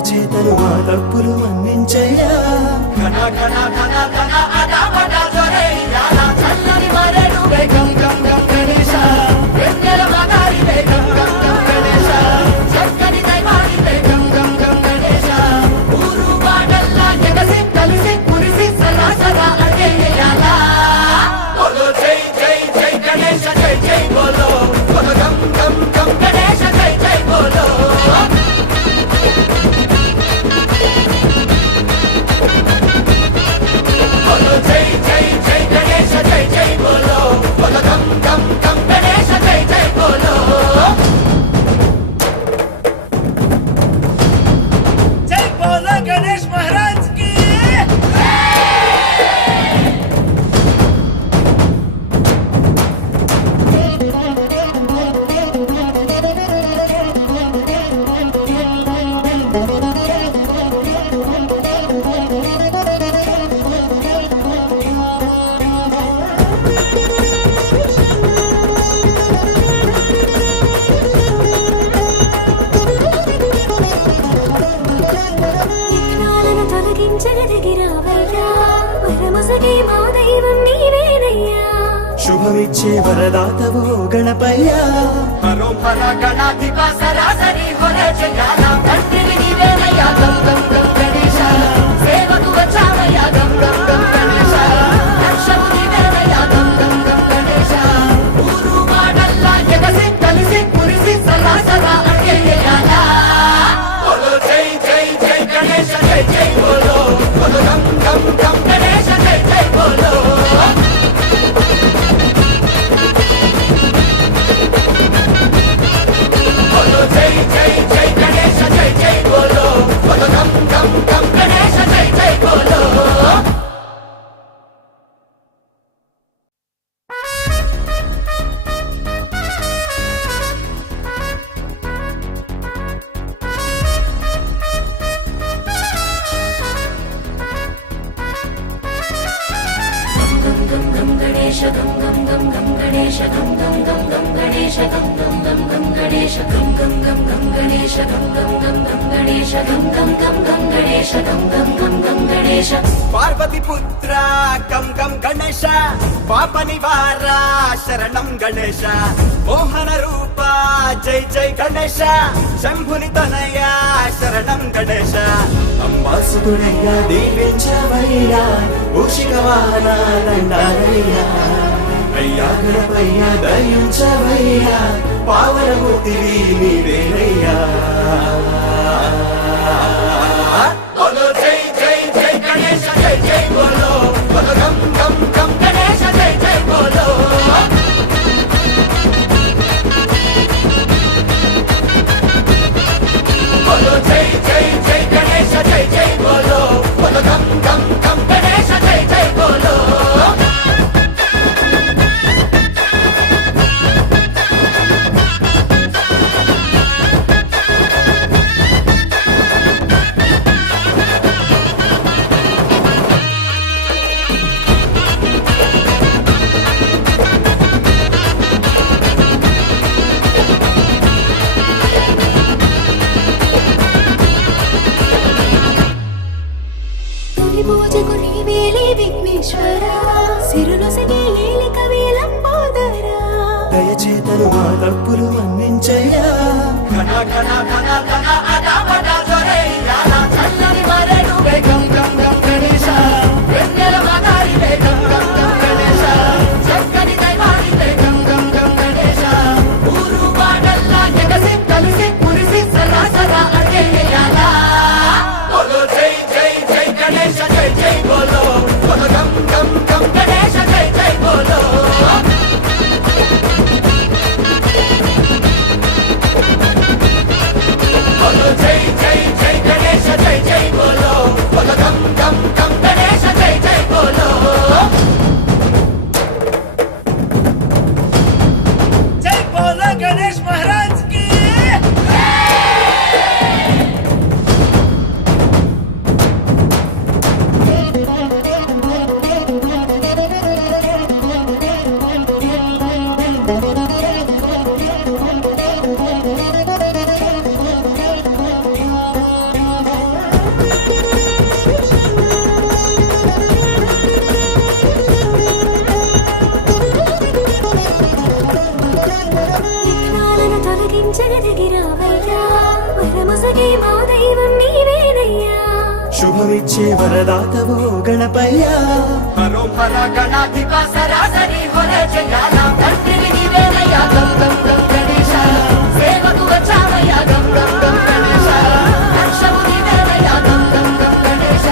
దయచేతను మా తప్పులు మన్నించయ్యా ఘన ఘన ఘన ఘన అడాబడ జొరయ్యా చల్లని మరేడు వేగం గం గం గణేశ వెన్నెల మగారి వేగం గం గం గణేశ చక్కని దైవాని వేగం గం గం గణేశ ఊరు బాడల్లా జగసి కలిసి కురిసి సలా సలా అడిగేయాలా బోలో జై జై జై గణేశ జై జై బోలో బోలో గం గం గం గణేశ జై జై బోలో జై జై జై గణేశ జై జై బోలో బోలో గం గం గం గణేశ జై జై బోలో జై బోలో గణేష్ మహారాజ్ కి విఘ్నాలను తొలగించగలిగిరావయ్యా వరముసగే మా దైవం నీవేనయ్యా శుభమిచ్చే వరదాతవో గణపయ్యా హరోహర గణాధిప సరాసరి హొరే జయాల తండ్రివి నీవేనయ్యా గం గం గం గణేశ సేవకు వచ్చావయ్యా గం గం గం గణేశ రక్షకు నీవేనయ్యా గం గం గం గణేశ ఊరు వాడల్లా ఎగసి కలిసి కురిసి సలా సలా అడిగేయాలా బోలో జై జై జై గణేశ జై జై బోలో బోలో గం గం గం గణేశ జై జై బోలో బోలో జై జై జై గణేశ జై జై బోలో బోలో గం గం గం గణేశ జై జై బోలో పార్వతి పుత్ర గం గం గణేశ పాప నివార శరణం గణేశ మోహన రూప జై జై గణేశ శంభుని తనయ శరణం గణేశ అంబాసుకుడయ్యా దీవించవయ్యా ఊషిక వాహన దండాలయ్యా అయ్యా గణపయ్యా దయించవయ్యా పావనమూర్తివి నీవేనయ్యా బోలో జై జై జై గణేశ జై జై బోలో బోలో గం గం గం గణేశ జై జై బోలో బోలో జై జై జై గణేశ జై జై బోలో బోలో గం గం గం గణేశ జై జై బోలో తొలి పూజకు నీవేలే విఘ్నేశ్వర సిరులొసగే ఏలిక వేలంబోదరా దయచేతను మా తప్పులు మన్నించయ్యా ఘన ఘన ఘన ఘన అడాబడ జొరయ్యా చల్లని మరేడు వేగం గం గం గణేశ వెన్నెల మగారి వేగం గం గం గణేశ చక్కని దైవాని వేగం గం గం గణేశ ఊరు బాడల్లా ఎగసి కలిసి కురిసి సలా సలా అడిగేయాలా బోలో జై జై జై గణేశ జై జై బోలో బోలో గం గం గం గణేశ జై జై బోలో శుభమిచ్చే వరదాతవో గణపయ్య హరోహర గణాధిప సరాసరి హొరే చెయ్యాలా తండ్రివి నీవేనయ్యా గం గం గం గణేశ సేవకు వచ్చావయ్యా గం గం గం గణేశ రక్షము నీవేనయ్యా గం గం గం గణేశ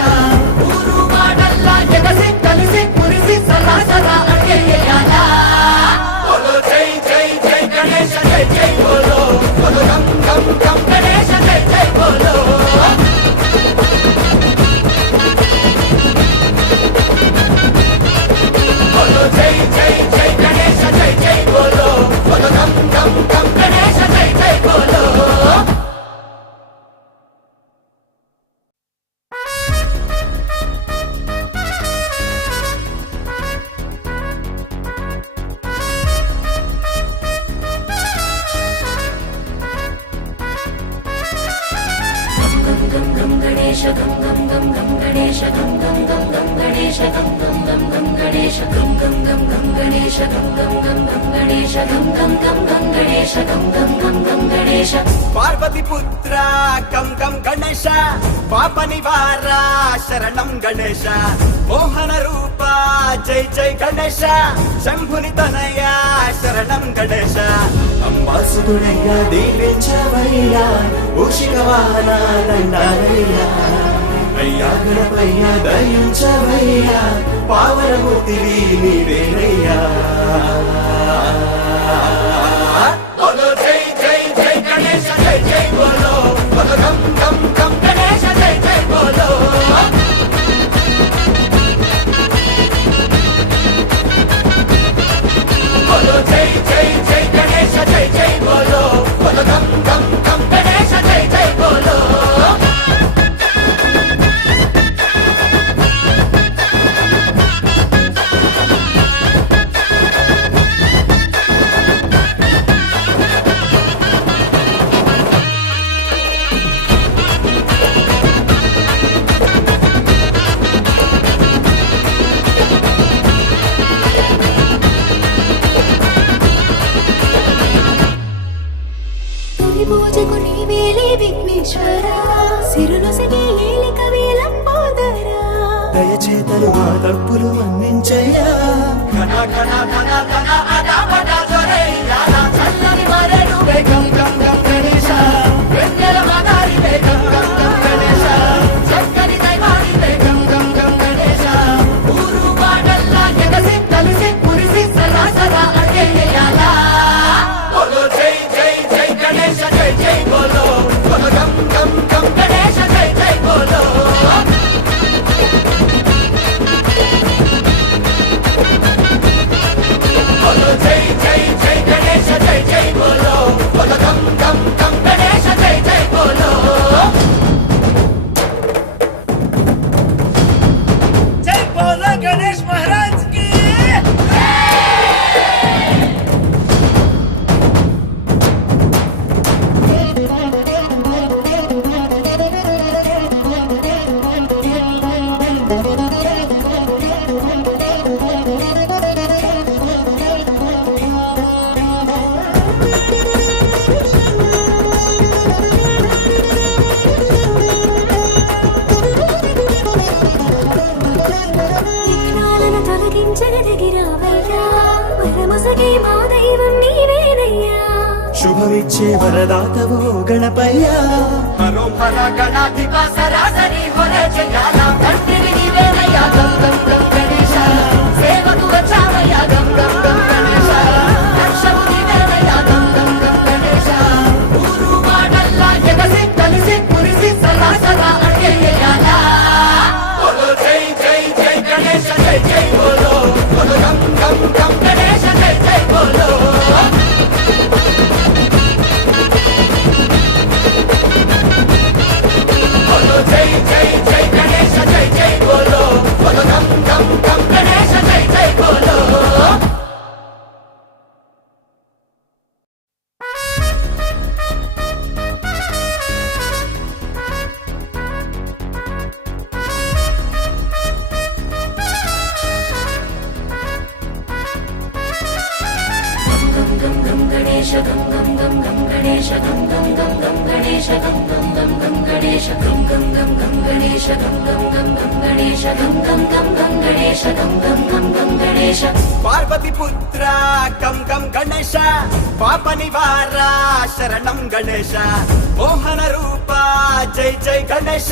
ఊరు వాడల్లా ఎగసి కలిసి మురిసి సలా సలా అడిగేయాలా బోలో జై జై జై గణేశ జై జై బోలో బోలో గం గం గం గణేశ జై జై బోలో జై జై జై గణేశ జై జై బోలో బోలో గం గం గం గణేశ జై జై బోలో పార్వతి పుత్ర కం కం గణేశ పాప నివార శరణం గణేశ మోహన రూప జై జై గణేశ శంభుని తనయ శరణం గణేశ అంబాసుడయ్యా దీవించవయ్యా ఊషిక వాహన దండాలయ్యా అయ్యా గణపయ్యా దయించవయ్యా పావనమూర్తివి నీవేనయ్యా బోలో జై జై జై గణేశ జై జై బోలో బోలో గం గం గం గణేశ జై జై బోలో బోలో జై జై జై గణేశ జై జై బోలో బోలో గం గం గం గణేశ జై జై బోలో తొలి పూజకు నీవేలే విఘ్నేశ్వర సిరులొసగి ఏలిక వేలంబోదరా దయచేతను మా తప్పులు మన్నించయ్యా ఘన ఘన ఘన ఘన అడాబడ జొరయ్యాలా చల్లని మరెడు వేగం గం గం గణేశ వెన్నెల మగారి వేగం గం గం గణేశ చక్కని దైవారి వేగం గం గం గణేశ ఊరు వాడల్లా ఎగసి కలిసి మురిసి సలా సలా అడిగేయాలా బోలో జై జై జై గణేశ జై జై బోలో బోలో గం గం గం గణేశ జై జై బోలో బోలో జై జై జై గణేశ జై జై బోలో బోలో గం గం గం గణేశ జై జై బోలో జై బోలో గణేష్ మహారాజ్ కి విఘ్నాలను తొలగించగలిగిరావయ్యా వరమొసగే మా దైవం నీవేనయ్యా శుభమిచ్చే వరదాతవో గణపయ్యా హరోహర గణాధిప సరాసరి హొరే చెయ్యాలా తండ్రివి నీవేనయ్యా గం గం గం గణేశ సేవకు వచ్చావయ్యా గం గం గం గణేశ రక్షము నీవేనయ్యా గం గం గం గణేశ ఊరు వాడల్లా ఎగసి కలిసి మురిసి సలా సలా అడిగేయాలా బోలో జై జై జై గణేశ జై జై బోలో బోలో గం గం గం గణేశ జై జై బోలో బోలో జై జై జై గణేశ జై జై బోలో బోలో గం గం గం గణేశ జై జై బోలో గణేశ గం గం గం గం గణేశ గం గం గం గం గణేశ గం గం గం గం గణేశ గం గం గం గం గణేశ గం గం గం గం గణేశ గం గం గం గం గణేశ గం గం గం గం గణేశ పార్వతి పుత్ర కం కం గణేశ పాప నివార శరణం గణేశ మోహన రూప జై జై గణేశ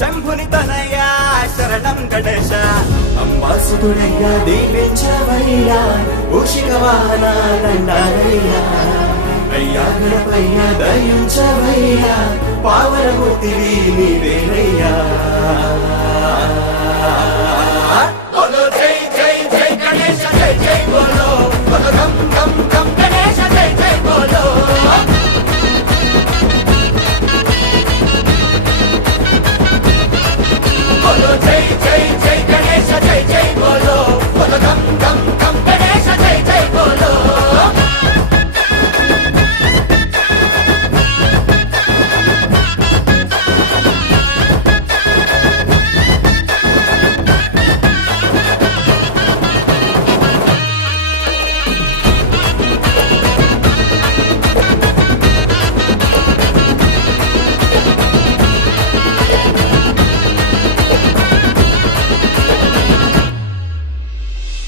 శంభుని తనయ శరణం గణేశ అంబాసుతుడయ్యా దీవించవయ్యా ఊషిక వాహన దండాలయ్యా అయ్యా గణపయ్యా దయించవయ్యా పావనమూర్తివి నీవేనయ్యా బోలో జై జై జై గణేశ జై జై బోలో బోలో గం గం గం గణేశ జై జై బోలో బోలో జై జై జై గణేశ జై జై బోలో బోలో గం గం గం గణేశ జై జై బోలో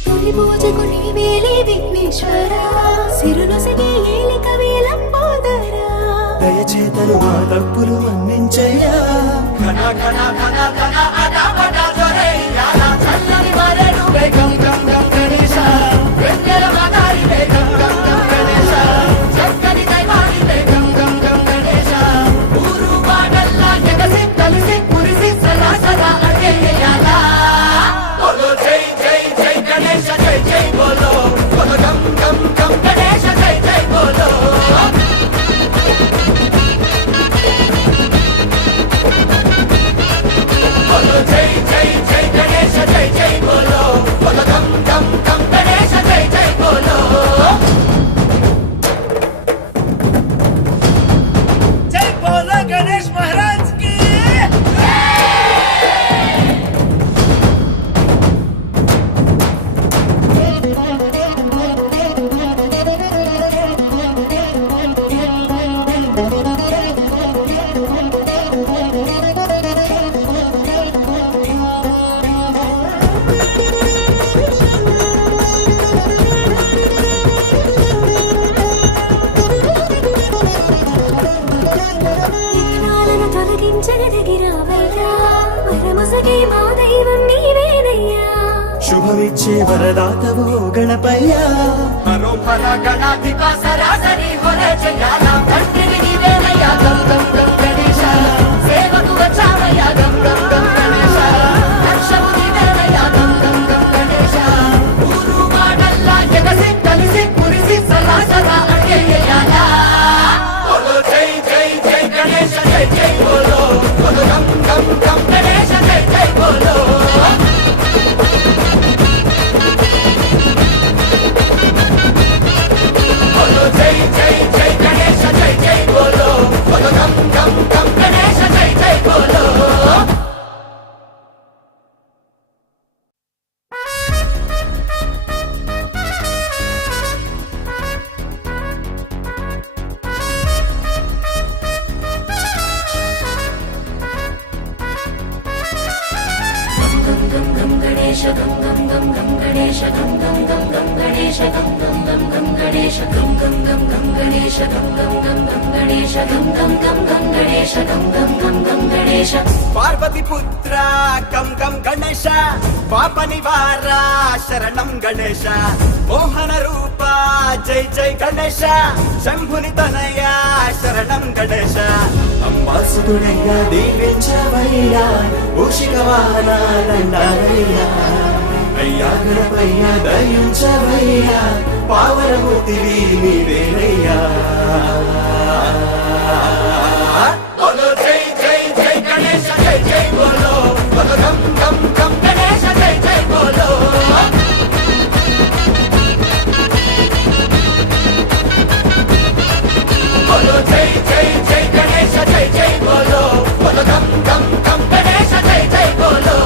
తొలి పూజకు నీవేలే విఘ్నేశ్వర సిరునొసగి ఏలిక వేలంబోదరా దయచేతను మా తప్పులు మన్నించయ్యా ఘన ఘన ఘన ఘన అడబడ దొరయ్యాల చల్లని మరెడు గం గం గం గణేశ వెన్నెల మగారి గం గం గం గణేశ చక్కని దైవాని గం గం గం గణేశ ఊరు వాడల్లా ఎగసి కలిసి కురిసి సదా సదా అయ్యేయాల బోలో జై జై జై గణేశ జై జై బోలో బోలో గం గం గం గణేశ జై జై బోలో బోలో జై జై జై గణేశ జై జై బోలో బోలో గం గం గం గణేశ జై జై బోలో జై బోలో గణేష్ మహారాజ్ కి విఘ్నాలను తొలగించగలిగిరావయ్యా వరముసగే మా దైవం నీవేనయ్యా శుభమిచ్చే వరదాతవో గణపయ్యా హరోహర గణాధిప సరాసరి హొరే చెయ్యాల తండ్రిని నీవేనయ్యా గం గం గం గణేశ సేవకు వచ్చావయ్యా గం గం గం గణేశ రక్షము నీవేనయ్యా గం గం గం గణేశ ఊరు వాడల్లా ఎగసి కలిసి కురిసి సదా సదా అయ్యేయాల బోలో జై జై జై గణేశ జై జై బోలో బోలో గం గం గం గణేశ జై జై బోలో బోలో జై జై జై గణేశ జై జై బోలో బోలో గం గం గం గణేశ జై జై బోలో గం గం గం గణేశ గం గం గం గం గణేశ గం గం గం గం గణేశ గం గం గం గం గణేశ గం గం గం గం గణేశ గం గం గం గం గణేశ గం గం గం గం గణేశ గం గం గం గం గణేశ పార్వతి పుత్ర కం కం గణేశ పాప నివార శరణం గణేశ మోహన రూప జై జై గణేశ శంభుని తనయ శరణం గణేశ అంబాసుతుడయ్యా దీవించవయ్యా ఊషిక వాహన దండాలయ్యా అయ్యా గణపయ్యా దయించవయ్యా పావనమూర్తివి నీవేనయ్యా బోలో జై జై జై గణేశ జై జై బోలో బోలో గం గం గం గణేశ జై జై బోలో బోలో జై జై జై గణేశ జై జై బోలో బోలో గం గం గం గణేశ జై జై బోలో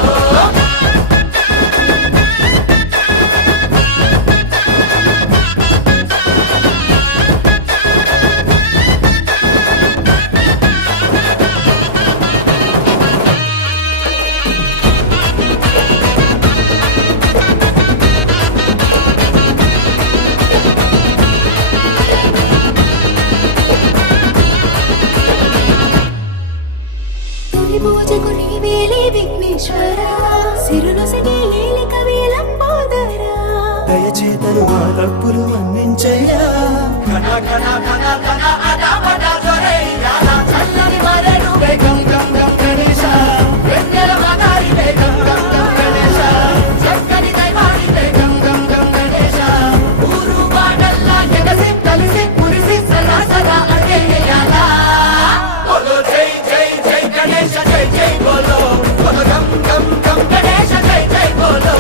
పూజకు నీవేలే విఘ్నేశ్వర సిరులొసగి ఏలిక వేలంపోదరా దయచేతను మా తప్పులు మన్నించయ్యా ఘన ఘన ఘన ఘన అడాబడ జొరయ్యాల చల్లని మరెడువే గం గం గం గణేశ వెన్నెల మగారివే గం గం గం గణేశ చక్కని దైవానివే గం గం గం గణేశ ఊరు వాడల్లా ఎగసి కలిసి కురిసి సలా సలా అడిగేయాల బోలో జై జై జై గణేశ జై జై బోలో బోలో గం గం గం గణేశ జై జై బోలో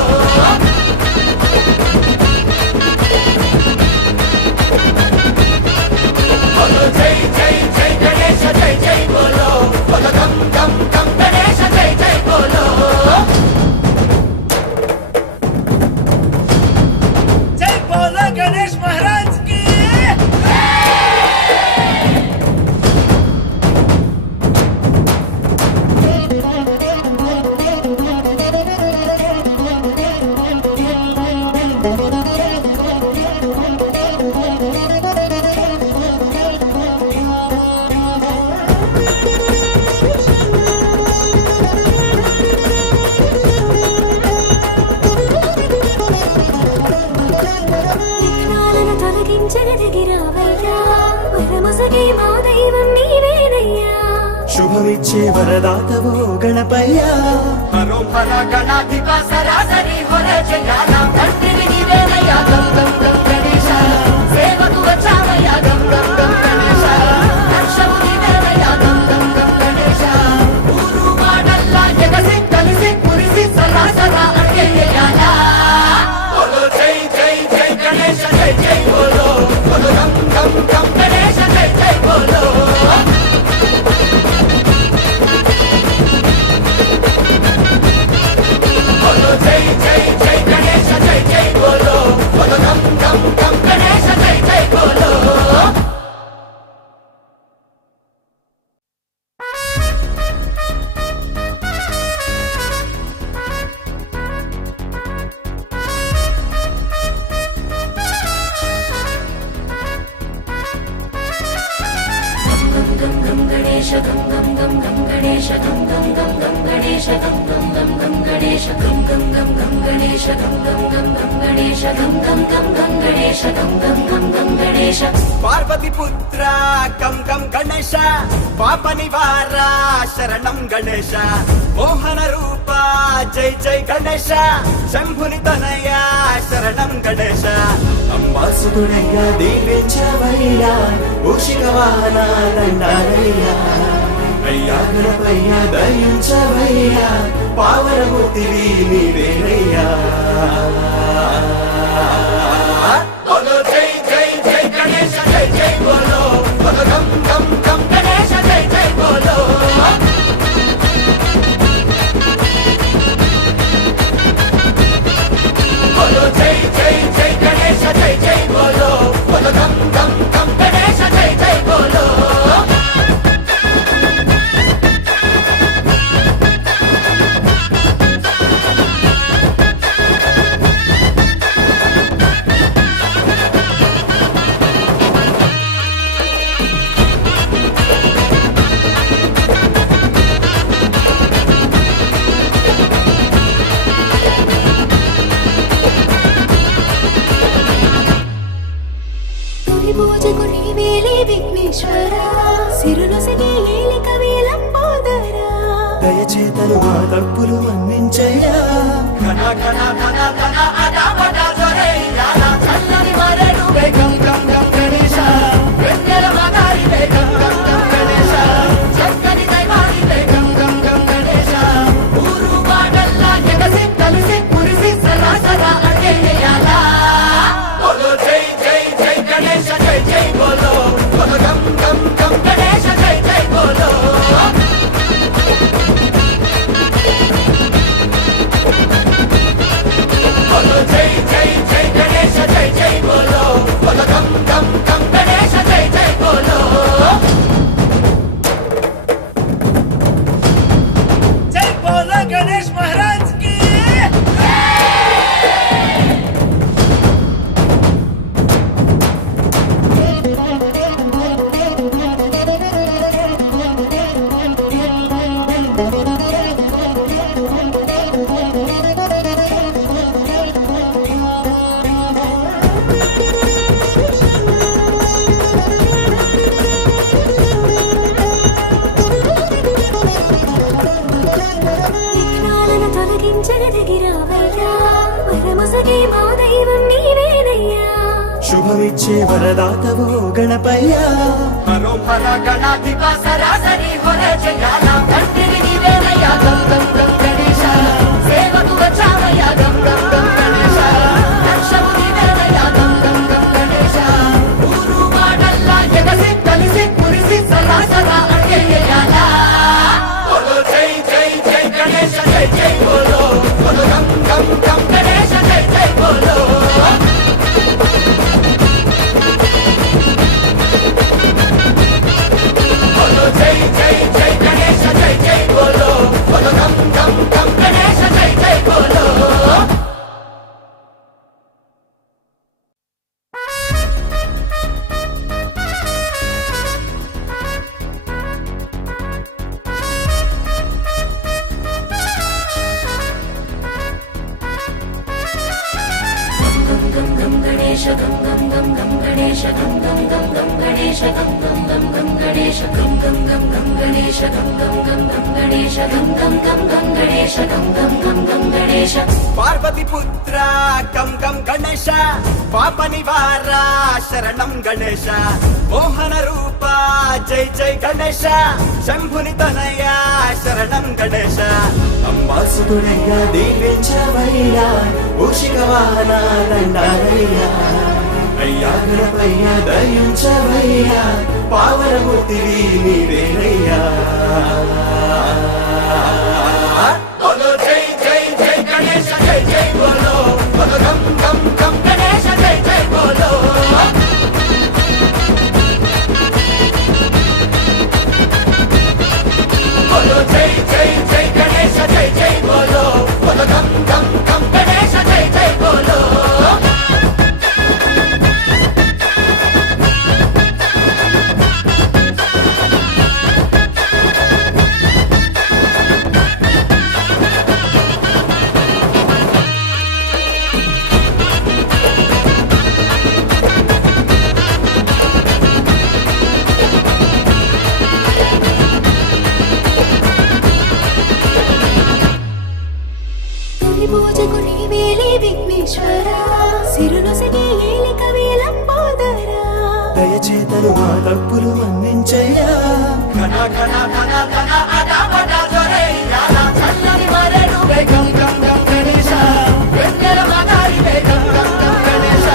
బోలో జై జై జై గణేశ జై జై బోలో బోలో గం గం గం గణేశ జై జై బోలో జై బోలో గణేష్ మహారాజ్ కి విఘ్నాలను తొలగించగలిగిరావయ్యా వరమొసగే మా దైవం నీవేనయ్యా శుభమిచ్చే వరదాతవో గణపయ్యా హరో హర గణాధిప సరాసరి హర జయాల తండ్రివి నీవేనయ్యా గం గం గం గణేశ సేవకు వచ్చావయ్యా గం గం గం గణేశ రక్షము నీవేనయ్యా గం గం గం గణేశ ఊరు వాడల్లా ఎగసి కలిసి కురిసి సలా సలా అడిగేయాల బోలో జై జై జై గణేశ జై జై బోలో బోలో గం గం గం గణేశ జై జై బోలో బోలో జై జై జై గణేశ జై జై బోలో బోలో గం గం గం గణేశ జై జై బోలో గం గం గం గణేశ గం గం గం గం గణేశ గం గం గం గం గణేశ గం గం గం గం గణేశ గం గం గం గం గణేశ గం గం గం గం గణేశ గం గం గం గం గణేశ గం గం గం గం గణేశ పార్వతి పుత్ర కం కం గణేశ పాప నివార శరణం గణేశ మోహన రూప జై జై గణేశ శంభుని తనయ శరణం గణేశ అంబాసుడయ్యా దీవించవయ్యా మూషిక వాహన దండాలయ్యా అయ్యా గణపయ్యా దయించవయ్యా పావనమూర్తివి నీవేనయ్యా బోలో జై జై జై గణేశ జై జై బోలో బోలో గం గం గం గణేశ జై జై బోలో బోలో జై జై జై గణేశ జై జై బోలో బోలో గం గం గం గణేశ జై జై బోలో తొలి పూజకు నీవేలే విఘ్నేశ్వర సిరులొసగి ఏలిక వేలంపోదరా దయచేతను మా తప్పులు మన్నించయ్యా ఘన ఘన ఘన ఘన అడాబడ జొరయ్యాల చల్లని మరెడువే గం గం గం గణేశ వెన్నెల మగారివే గం గం గం గణేశ చక్కని దైవానివే గం గం గం గణేశ ఊరు వాడల్లా ఎగసి కలిసి కురిసి సలా సలా అడిగేయాల బోలో జై జై జై గణేశ జై జై బోలో బోలో గం గం గం గణేశ జై జై బోలో బోలో శుభమిచ్చే వరదాతవో గణపయ్య హరోహర గణాధిప సరాసరి హొరే జయాల కంటిని నీవేనయ్యా గం గం గం గణేశ సేవకు వచ్చావయ్యా గం గం గం గణేశ రక్షము నీవేనయ్యా గం గం గం గణేశ ఊరు వాడల్లా ఎగసి కలిసి కురిసి సదా సదా అయ్యయ్యాల బోలో జై జై జై గణేశ జై జై బోలో బోలో గం గం గం గణేశ జై జై బోలో జై జై జై గణేశ జై జై బోలో బోలో గం గం గం గణేశ జై జై బోలో గం గం గణేశ గం గం గం గం గణేశ గం గం గం గం గణేశ గం గం గం గం గణేశ గం గం గం గం గణేశ గం గం గం గం గణేశ గం గం గం గం గణేశ గం గం గం గం గణేశ పార్వతి పుత్ర కం కం గణేశ పాప నివార శరణం గణేశ మోహన రూప జై జై గణేశ శంభుని తనయ శరణం గణేశ అంబాసుతుడయ్యా దీవించవయ్యా ఊషిక వాహన దండాలయ్యా అయ్యా గణపయ్యా దయించవయ్యా పావనమూర్తివి నీవేనయ్యా బోలో జై జై జై గణేశ జై జై బోలో బోలో గం గం గం గణేశ జై జై బోలో బోలో జై జై జై గణేశ జై జై బోలో బోలో గం గం గం గణేశ జై జై బోలో పూజకు నీవేలే విఘ్నేశ్వర సిరునొసగి ఏలిక వేలంపోదరా దయచేతను మా తప్పులు మన్నించయ్యా ఘన ఘన ఘన ఘన అడాపడ జొరయ్యాల చల్లని మరెడు గం గం గం గణేశ వెన్నెల మగారి గం గం గం గణేశ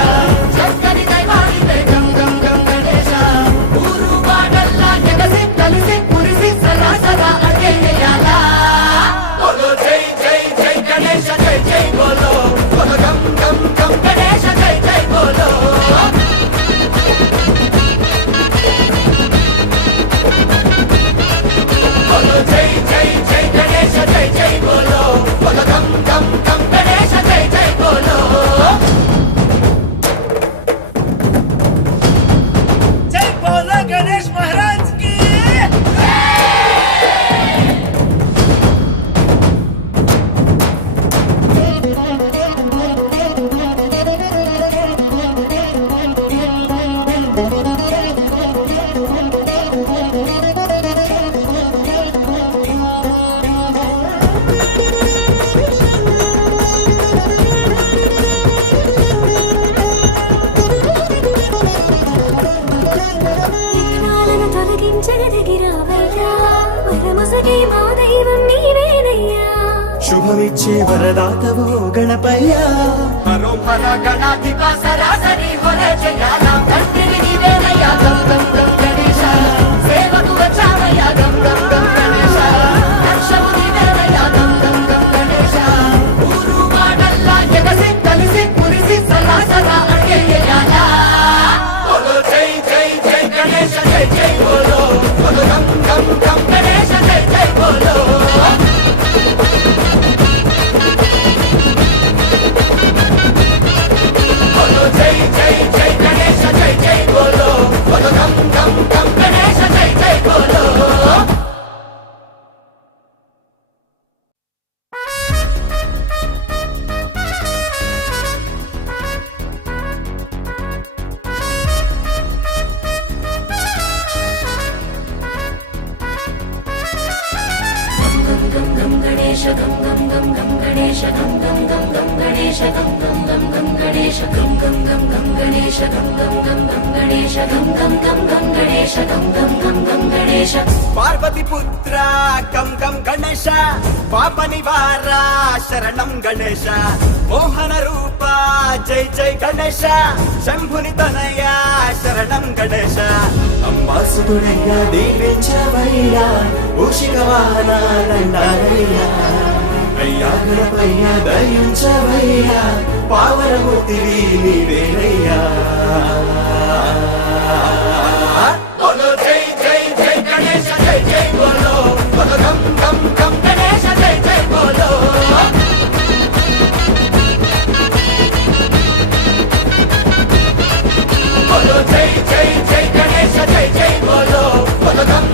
చక్కని దైవారి గం గం గం గణేశ ఊరు వాడల్లా ఎగసి కలిసి కురిసి సదా సదా అయ్యయ్యాల బోలో జై జై జై గణేశ జై జై బోలో బోలో గం గం గం గణేశ జై జై బోలో బోలో జై జై జై గణేశ జై జై బోలో బోలో గం గం గం గణేశ జై జై బోలో జై బోలో గణేష్ మహారాజ్ కి విఘ్నాలను తొలగించగలిగిరావయ్యా వరముసగి మా దైవం నీవేనయ్యా శుభమిచ్చే వరదాతవో గణపయ్యా హరోహర గణాధిప సరాసరి హొరే జయాల కంటిని నీవేనయ్యా గం గం గం గణేశ సేవకు వచ్చావయ్యా గం గం గం గణేశ రక్షము నీవేనయ్యా గం గం గం గణేశ ఊరు వాడల్లా ఎగసి కలిసి కురిసి సదా సదా అయ్యయ్యాల బోలో జై జై జై గణేశ జై జై బోలో బోలో గం గం గం గణేశ జై జై బోలో బోలో జై జై జై గణేశ జై జై బోలో బోలో గం గణేశ గం గం గం గం గణేశ గం గం గం గం గణేశ గం గం గం గం గణేశ గం గం గం గం గణేశ గం గం గం గం గణేశ గం గం గం గం గణేశ గం గం గం గం గణేశ పార్వతి పుత్ర కం కం గణేశ పాప నివార శరణం గణేశ మోహన రూప జై జై గణేశ శంభుని తనయ శరణం గణేశ అంబాసుడయ్యా దీవించవయ్యా మూషిక వాహన దండాలయ్యా అయ్యా గణపయ్య దయించవయ్యా పావనమూర్తివి నీవేనయ్యా బోలో జై జై జై గణేశ జై జై బోలో బోలో గం గం గం గణేశ జై జై బోలో బోలో జై జై జై గణేశ జై జై బోలో బోలో గం